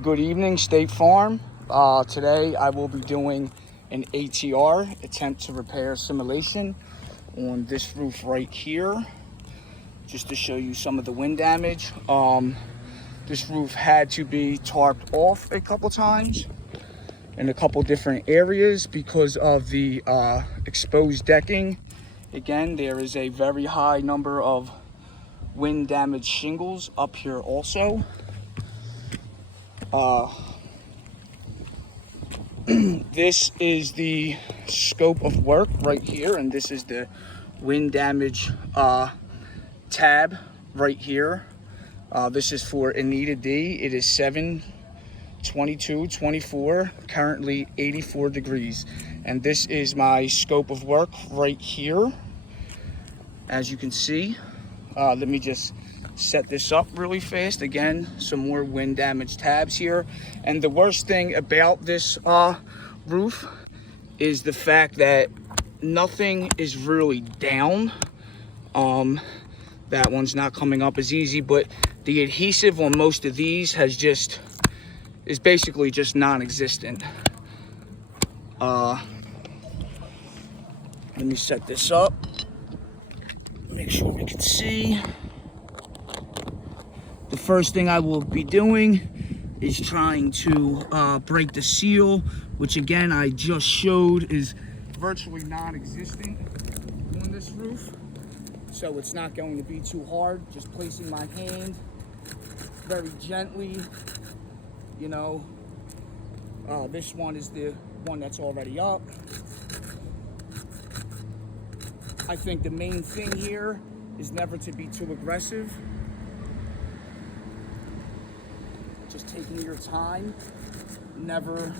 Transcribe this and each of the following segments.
Good evening, State Farm. Today I will be doing an ATR, attempt to repair simulation, on this roof right here, just to show you some of the wind damage. This roof had to be tarped off a couple times in a couple different areas because of the exposed decking. Again, there is a very high number of wind damaged shingles up here also. This is the scope of work right here, and this is the wind damage tab right here. This is for Aneta D. It is 7/22/24, currently 84 degrees. And this is my scope of work right here. As you can see, let me just set this up really fast. Again, some more wind damage tabs here. And the worst thing about this roof is the fact that nothing is really down. That one's not coming up as easy, but the adhesive on most of these is basically just non-existent. Let me set this up, make sure we can see. The first thing I will be doing is trying to break the seal, which again I just showed is virtually non-existent on this roof. So it's not going to be too hard. Just placing my hand very gently, you know. This one is the one that's already up. I think the main thing here is never to be too aggressive. Just taking your time, never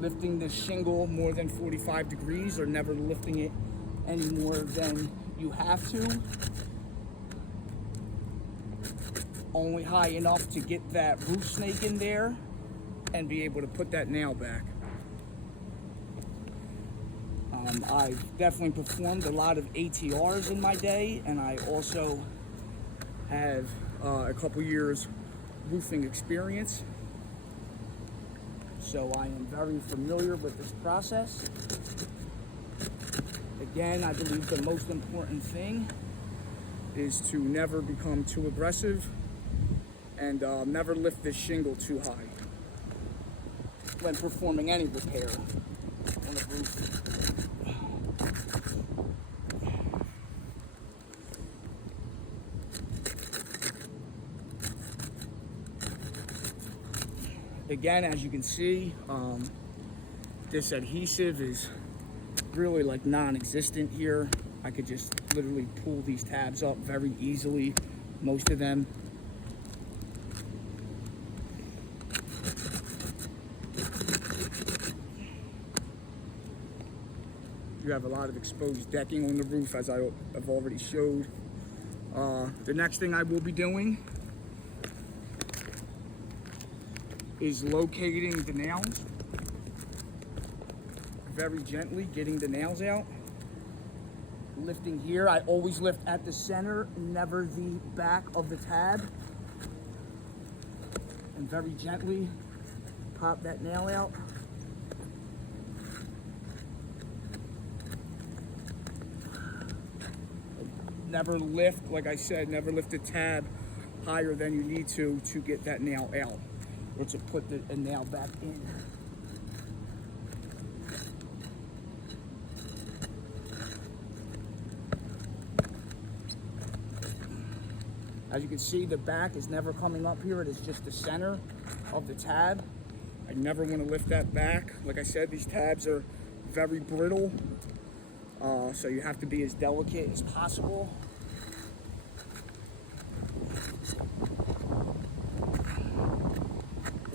lifting the shingle more than 45 degrees or never lifting it any more than you have to. Only high enough to get that roof snake in there and be able to put that nail back. I've definitely performed a lot of ATRs in my day, and I also have a couple years roofing experience, so I am very familiar with this process. Again, I believe the most important thing is to never become too aggressive and never lift this shingle too high when performing any repair on a roof. Again, as you can see, this adhesive is really like non-existent here. I could just literally pull these tabs up very easily, most of them. You have a lot of exposed decking on the roof, as I have already showed. The next thing I will be doing is locating the nails, very gently getting the nails out. Lifting here, I always lift at the center, never the back of the tab. And very gently pop that nail out. Never lift, like I said, never lift the tab higher than you need to get that nail out, or to put the nail back in. As you can see, the back is never coming up here. It is just the center of the tab. I never want to lift that back. Like I said, these tabs are very brittle, so you have to be as delicate as possible.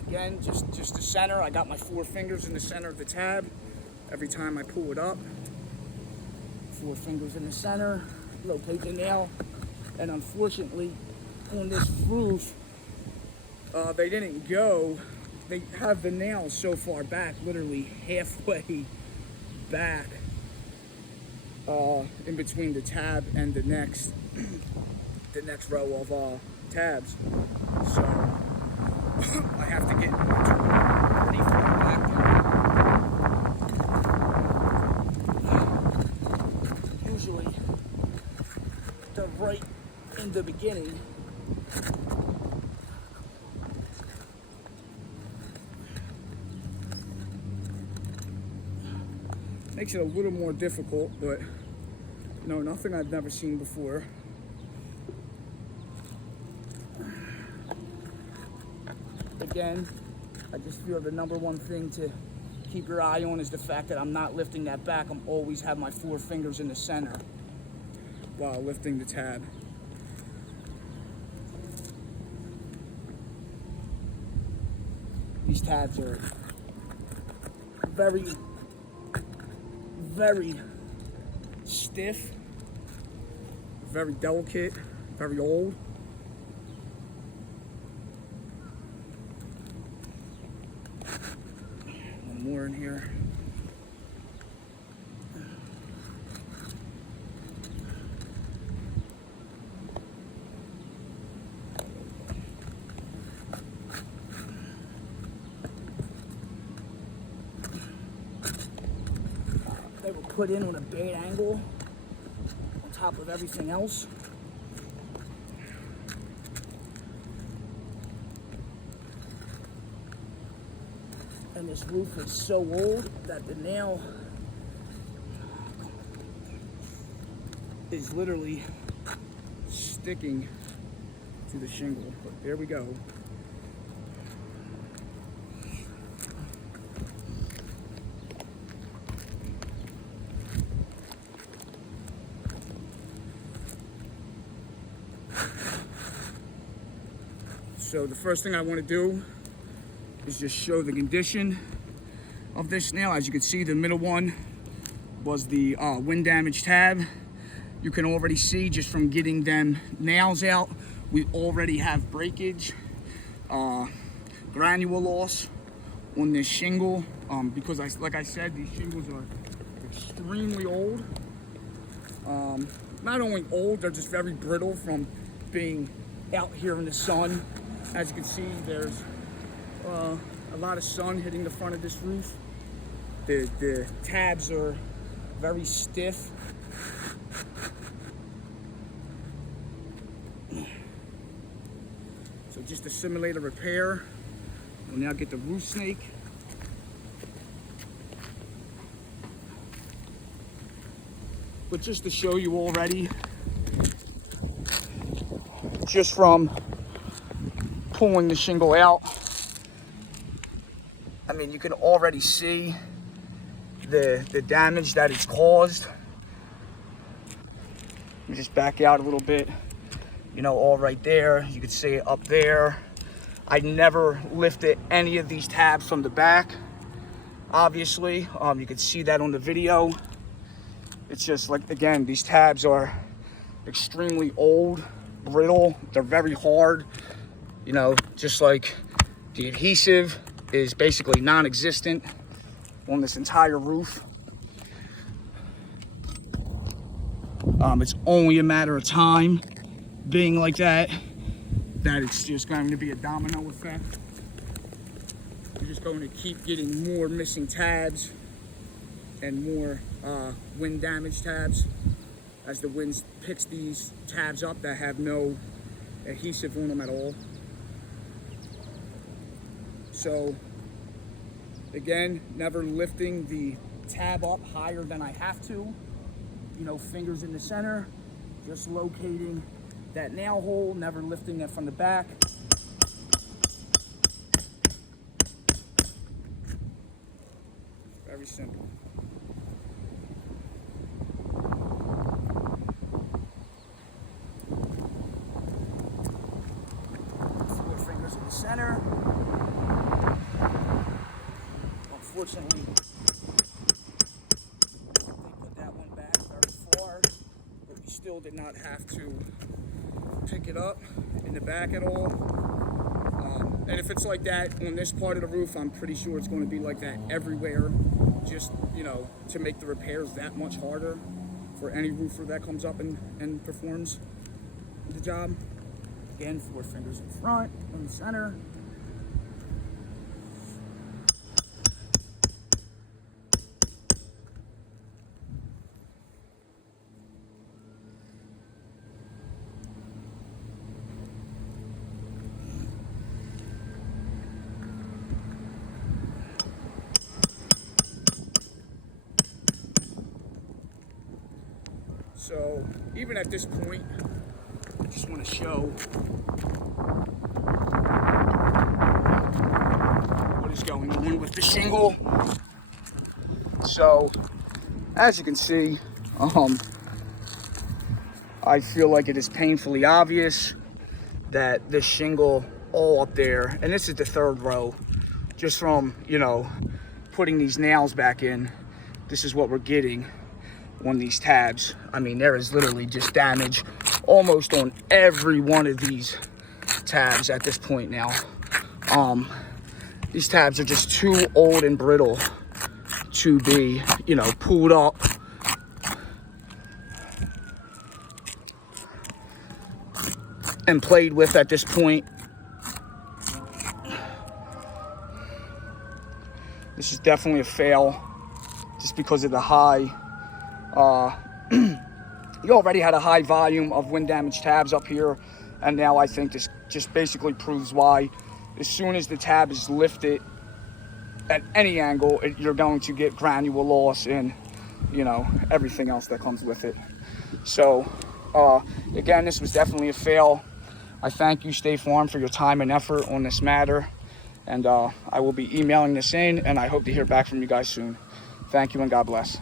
Again, just the center. I got my 4 fingers in the center of the tab every time I pull it up. 4 fingers in the center, locate the nail. And unfortunately, on this roof, they didn't go. They have the nails so far back, literally halfway back, in between the tab and the next row of tabs. So I have to the beginning. Makes it a little more difficult, but nothing I've never seen before. Again, I just feel the number one thing to keep your eye on is the fact that I'm not lifting that back. I'm always have my 4 fingers in the center while lifting the tab. These tabs are very, very stiff, very delicate, very old. One more in here. They were put in on a bad angle on top of everything else. And this roof is so old that the nail is literally sticking to the shingle. But there we go. So the first thing I want to do is just show the condition of this nail. As you can see, the middle one was the wind damage tab. You can already see just from getting them nails out, we already have breakage, granule loss on this shingle, because like I said, these shingles are extremely old. Not only old, they're just very brittle from being out here in the sun. As you can see, there's a lot of sun hitting the front of this roof. The tabs are very stiff. So just to simulate a repair, we'll now get the roof snake. But just to show you already, just from pulling the shingle out, I mean, you can already see the damage that it's caused. Let me just back out a little bit. All right there. You can see it up there. I never lifted any of these tabs from the back. Obviously, you can see that on the video. It's just like, again, these tabs are extremely old, brittle. They're very hard. Just like the adhesive is basically non-existent on this entire roof. It's only a matter of time being like that it's just going to be a domino effect. You're just going to keep getting more missing tabs and more wind damage tabs as the wind picks these tabs up that have no adhesive on them at all. So again, never lifting the tab up higher than I have to. Fingers in the center, just locating that nail hole, never lifting it from the back. Very simple. Four fingers in the center. Unfortunately, they put that one back very far, but we still did not have to pick it up in the back at all. And if it's like that on this part of the roof, I'm pretty sure it's going to be like that everywhere, just, to make the repairs that much harder for any roofer that comes up and performs the job. Again, 4 fingers in front, in the center. So even at this point, I just want to show what is going on with the shingle. So as you can see, I feel like it is painfully obvious that this shingle all up there, and this is the third row, just from, you know, putting these nails back in, this is what we're getting on these tabs. I mean, there is literally just damage almost on every one of these tabs at this point now. These tabs are just too old and brittle to be, you know, pulled up and played with at this point. This is definitely a fail just because of the high, you already had a high volume of wind damage tabs up here, and now I think this just basically proves why. As soon as the tab is lifted at any angle, you're going to get granule loss and, you know, everything else that comes with it. So again, this was definitely a fail. I thank you, State Farm, for your time and effort on this matter. And I will be emailing this in, and I hope to hear back from you guys soon. Thank you, and God bless.